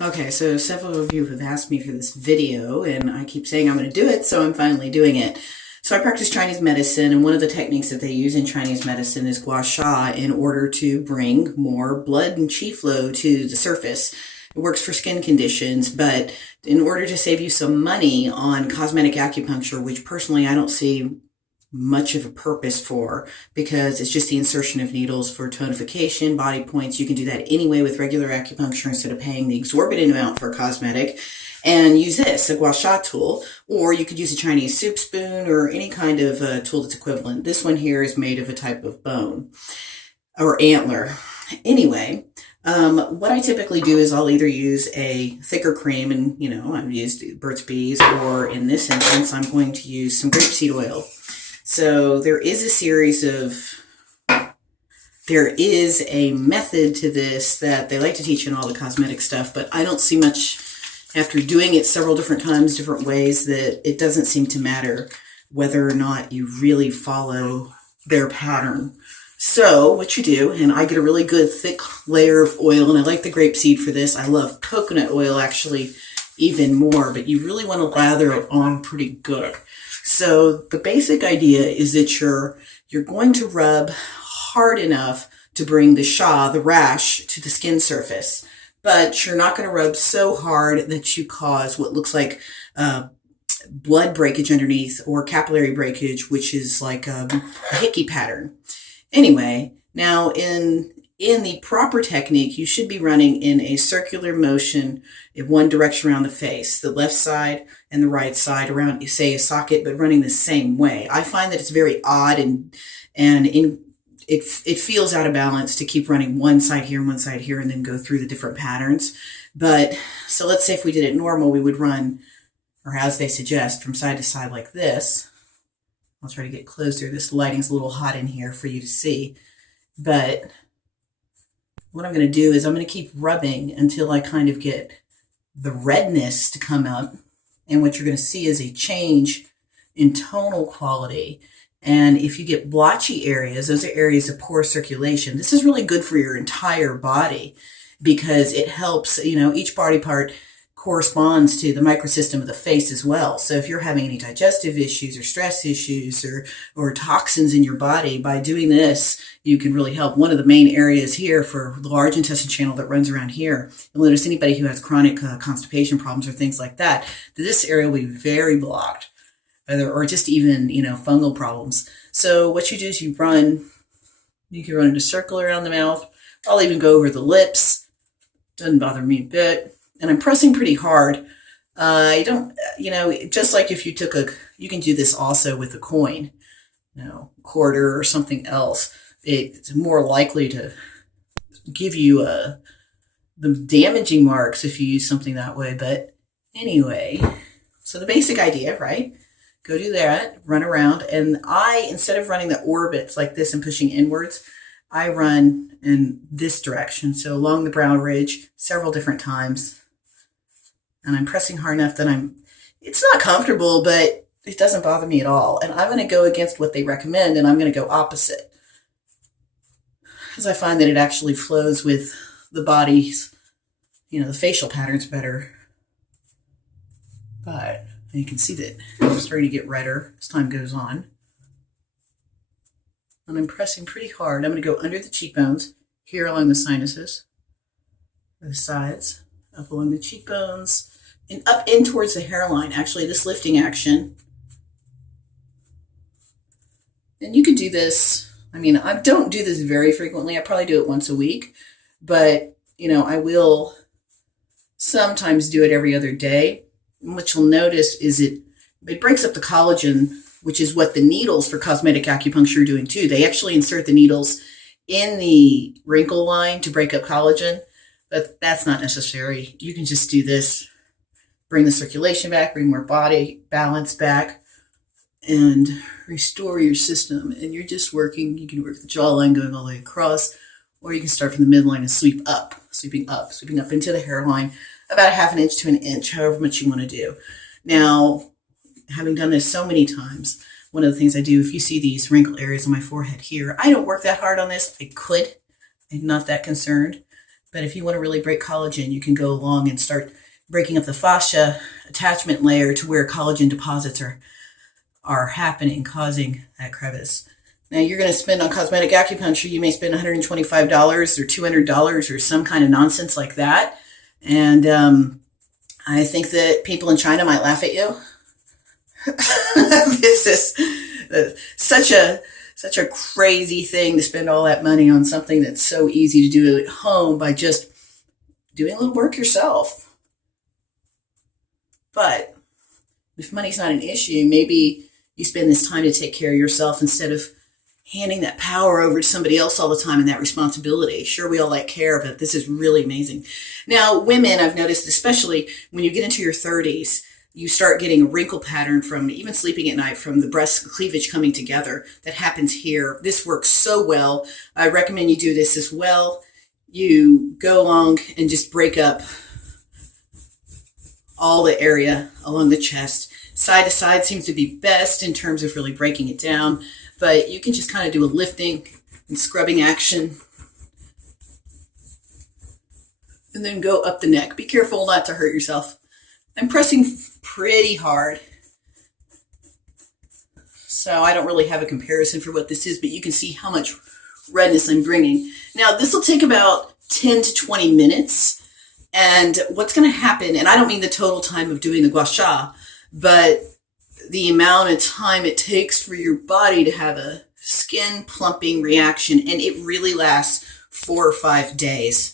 Okay, so several of you have asked me for this video, and I keep saying I'm going to do it, so I'm finally doing it. So I practice Chinese medicine, and one of the techniques that they use in Chinese medicine is Gua Sha in order to bring more blood and qi flow to the surface. It works for skin conditions, but in order to save you some money on cosmetic acupuncture, which personally I don't see much of a purpose for, because it's just the insertion of needles for tonification, body points. You can do that anyway with regular acupuncture instead of paying the exorbitant amount for cosmetic, and use this, a Gua Sha tool, or you could use a Chinese soup spoon or any kind of tool that's equivalent. This one here is made of a type of bone or antler. Anyway, what I typically do is I'll either use a thicker cream, and I've used Burt's Bees, or in this instance, I'm going to use some grapeseed oil. So there is a method to this that they like to teach in all the cosmetic stuff, but I don't see much, after doing it several different times, different ways, that it doesn't seem to matter whether or not you really follow their pattern. So what you do, and I get a really good thick layer of oil, and I like the grapeseed for this. I love coconut oil actually even more, but you really want to lather it on pretty good. So the basic idea is that you're going to rub hard enough to bring the sha, the rash, to the skin surface, but you're not going to rub so hard that you cause what looks like blood breakage underneath, or capillary breakage, which is like a hickey pattern. Anyway, now in the proper technique, you should be running in a circular motion in one direction around the face, the left side and the right side around, say, a socket, but running the same way. I find that it's very odd, and it feels out of balance to keep running one side here and one side here and then go through the different patterns. But so let's say if we did it normal, we would run, or as they suggest, from side to side like this. I'll try to get closer. This lighting's a little hot in here for you to see, but what I'm going to do is I'm going to keep rubbing until I kind of get the redness to come up. And what you're going to see is a change in tonal quality. And if you get blotchy areas, those are areas of poor circulation. This is really good for your entire body, because it helps, each body part corresponds to the microsystem of the face as well. So if you're having any digestive issues or stress issues or toxins in your body, by doing this, you can really help. One of the main areas here for the large intestine channel that runs around here, you'll notice anybody who has chronic constipation problems or things like that, this area will be very blocked, or just even, fungal problems. So what you do is you can run in a circle around the mouth. I'll even go over the lips. Doesn't bother me a bit. And I'm pressing pretty hard. I don't, just like if you you can do this also with a coin, quarter or something else. It's more likely to give you the damaging marks if you use something that way. But anyway, so the basic idea, right? Go do that, run around. And instead of running the orbits like this and pushing inwards, I run in this direction. So along the brow ridge several different times. And I'm pressing hard enough that it's not comfortable, but it doesn't bother me at all. And I'm going to go against what they recommend, and I'm going to go opposite, because I find that it actually flows with the body's, the facial patterns better. But you can see that I'm starting to get redder as time goes on. And I'm pressing pretty hard. I'm going to go under the cheekbones, here along the sinuses, the sides, up along the cheekbones, and up in towards the hairline. Actually, this lifting action. And you could do this. I don't do this very frequently. I probably do it once a week, but I will sometimes do it every other day. And what you'll notice is it breaks up the collagen, which is what the needles for cosmetic acupuncture are doing too. They actually insert the needles in the wrinkle line to break up collagen, but that's not necessary. You can just do this, bring the circulation back, bring more body balance back, and restore your system. And you're just working. You can work the jawline going all the way across, or you can start from the midline and sweeping up into the hairline, about a half an inch to an inch, however much you want to do. Now, having done this so many times, one of the things I do, if you see these wrinkle areas on my forehead here, I don't work that hard on this. I could. I'm not that concerned. But if you want to really break collagen, you can go along and start breaking up the fascia attachment layer to where collagen deposits are happening, causing that crevice. Now you're going to spend on cosmetic acupuncture, you may spend $125 or $200 or some kind of nonsense like that. And I think that people in China might laugh at you. This is such a crazy thing to spend all that money on something that's so easy to do at home by just doing a little work yourself. But if money's not an issue, maybe you spend this time to take care of yourself instead of handing that power over to somebody else all the time and that responsibility. Sure, we all like care, but this is really amazing. Now, women, I've noticed, especially when you get into your 30s, you start getting a wrinkle pattern from even sleeping at night from the breast cleavage coming together. That happens here. This works so well. I recommend you do this as well. You go along and just break up all the area along the chest. Side to side seems to be best in terms of really breaking it down, but you can just kind of do a lifting and scrubbing action and then go up the neck. Be careful not to hurt yourself. I'm pressing pretty hard, so I don't really have a comparison for what this is, but you can see how much redness I'm bringing. Now, this will take about 10 to 20 minutes, and what's going to happen, and I don't mean the total time of doing the Gua Sha, but the amount of time it takes for your body to have a skin plumping reaction, and it really lasts 4 or 5 days.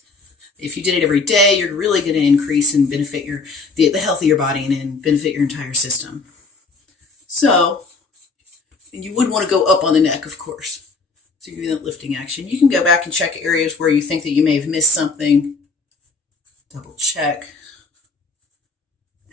If you did it every day, you're really going to increase and benefit the health of your body and benefit your entire system. So, and you would want to go up on the neck, of course. So you're doing that lifting action. You can go back and check areas where you think that you may have missed something. Double check.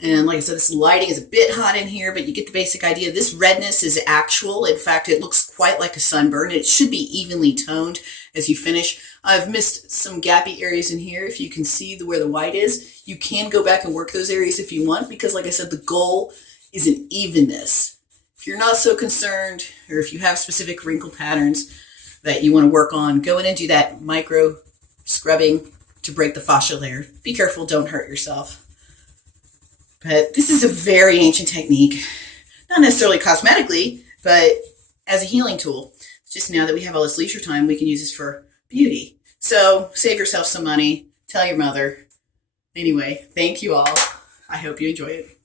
And like I said, this lighting is a bit hot in here, but you get the basic idea. This redness is actual. In fact, it looks quite like a sunburn. It should be evenly toned as you finish. I've missed some gappy areas in here. If you can see where the white is, you can go back and work those areas if you want, because like I said, the goal is an evenness. If you're not so concerned, or if you have specific wrinkle patterns that you want to work on, go in and do that micro scrubbing to break the fascia layer. Be careful, don't hurt yourself. But this is a very ancient technique, not necessarily cosmetically, but as a healing tool. Just now that we have all this leisure time, we can use this for beauty. So save yourself some money. Tell your mother. Anyway, thank you all. I hope you enjoy it.